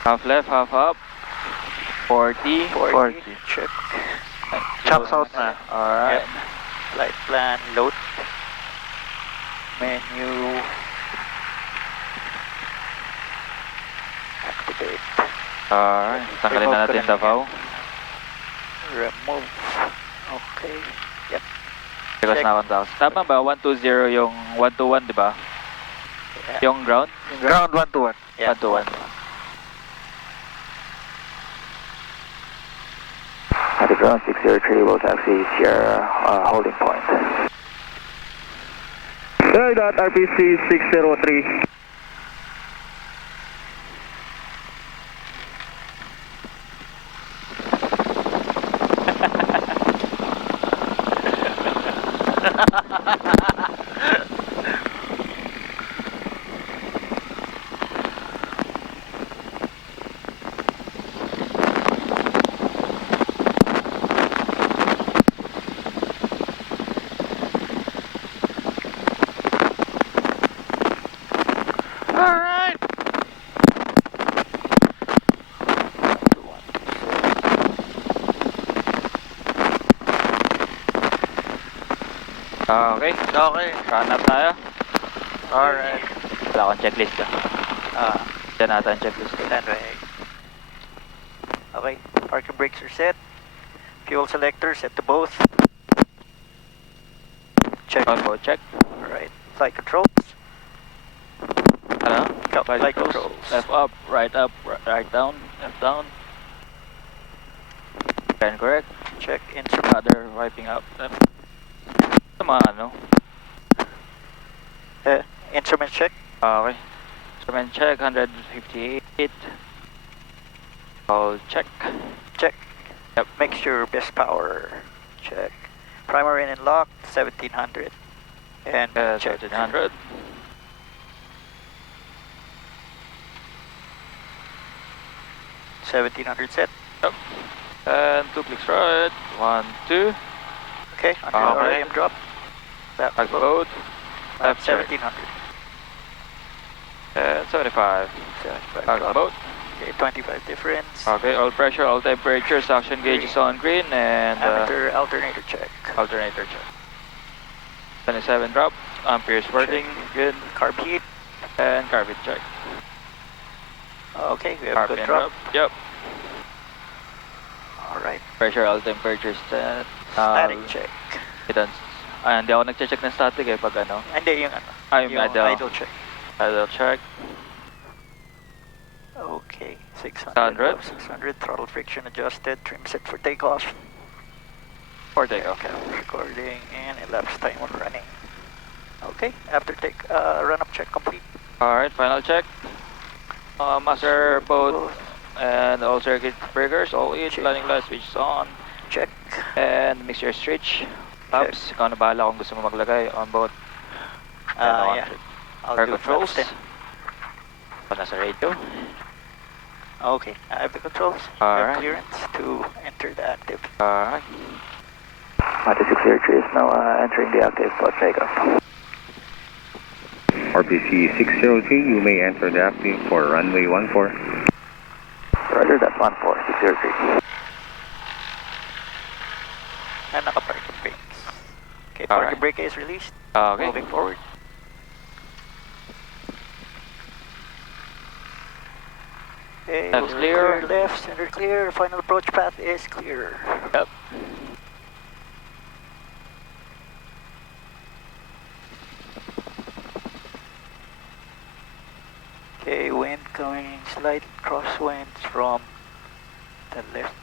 Half left, half up. 40. 40. Check. Chops out na. Alright. Yep. Flight plan, load. Menu. Activate. Alright. Tanggalin na natin Davao. Remove. Okay. Yep. Because na 1,000. Tama ba? 120 yung 121, di ba? Yeah. Yung ground? Ground 121. Yeah. 121. At the ground 603 will taxi Sierra holding point. Right, that RPC 603. Okay. Okay. Run up tayo. Alright. Wala akong checklist Diyan natin ang checklist. Runway. Okay. Parking brakes are set. Fuel selector set to both. Check. On board check. Alright. Flight controls. Ano? Flight controls. Left up, right down, left down. Can correct. Check instrument. Other wiping up. Tama ano? Instrument check. Okay. Instrument check, 158. All check. Check. Yep. Make sure best power. Check. Primary and lock 1700. And check. 1700. Set. Yep. And 2 clicks right. 1, 2. Okay. Under Okay. RPM drop. Back Back boat. Left check. 1700. And 75. 75 Back drop. boat. Okay, 25 difference. Okay, all pressure, all temperatures, suction gauge is on green, and Amateur alternator check. alternator check. 27 drop, amperes working, good. Carb heat. And carb heat check. Okay, we have good RPM drop. Yep. Alright. Pressure, all temperatures set. Static check. Hindi ako nag-check ng static pag ano. Hindi, yung ano. Yung idle check. Idle check. Okay, 600. 600. 600, throttle friction adjusted, trim set for takeoff. For takeoff. Okay, recording and elapsed time on running. Okay, after run-up check complete. Alright, final check. Master boat and all circuit breakers, all in, landing light switch on. Check. And mixture switch. Tabs, ikaw na bahala kung gusto mo maglagay on board. Yeah. I'll Air do controls. flaps Pa nasa radio. Okay, I have the controls. Alright. Clearance to enter the active. Alright. AT603 is now entering the active for takeoff. RPC 603, you may enter the active for runway 14. Roger, that's 14603. And naka-parking brakes. Okay, Alright. parking brake is released. Okay. Moving forward. Okay, Left's we're clear. Left, center clear. Final approach path is clear. Yep. Okay, wind coming slight crosswinds from the left.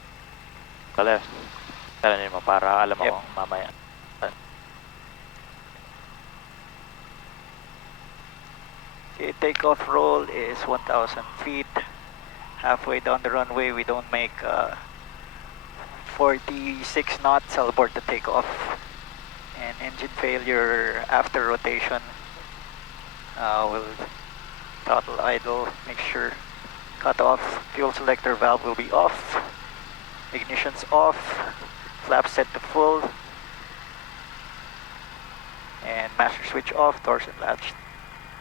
Sa left. Kalanin mo para alam mo Yep. kung mamaya. Okay, takeoff roll is 1,000 feet. Halfway down the runway, we don't make 46 knots. I'll abort the takeoff. And engine failure after rotation. We'll throttle idle, make sure cut off. Fuel selector valve will be off. Ignition's off. Flaps set to full. And master switch off, doors and latch.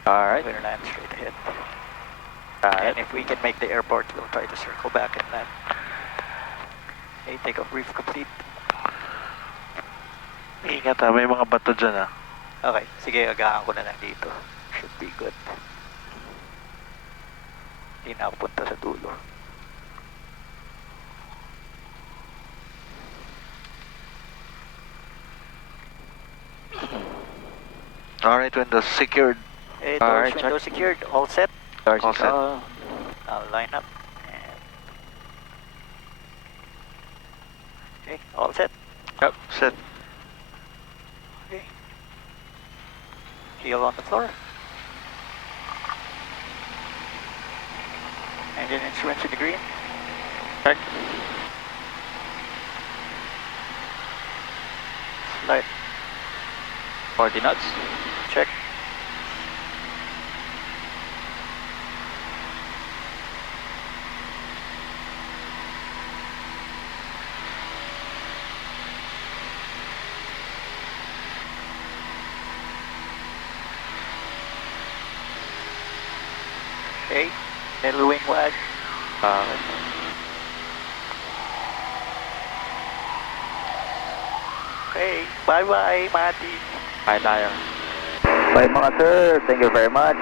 Alright. Clear land straight ahead. And if we can make the airport, we'll try to circle back and land. Okay, takeoff brief complete. Ingat ha, may mga bato dyan ha. Okay, sige, agahan ko na lang dito. Should be good. Hindi na ako punta sa dulo. Alright, windows secured. Okay, Alright, doors, window secured. All set. Doors All is set. on. I'll line up. And... Okay, all set. Yep. Set. Okay. Heel on the floor. Engine instruments in the green. Check. Light. Coordinates. Check. Okay, middle wing wag. Okay, bye-bye, Mati. Bye tayo. Bye mga sir, thank you very much.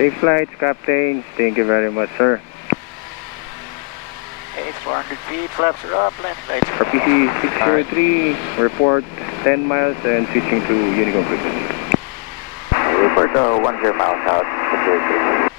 Safe flights, Captain. Thank you very much, sir. Okay, 400 feet, flaps are up, landing lights are RPC 603, report 10 miles and switching to Unicorn frequency. Report 10 miles out, security.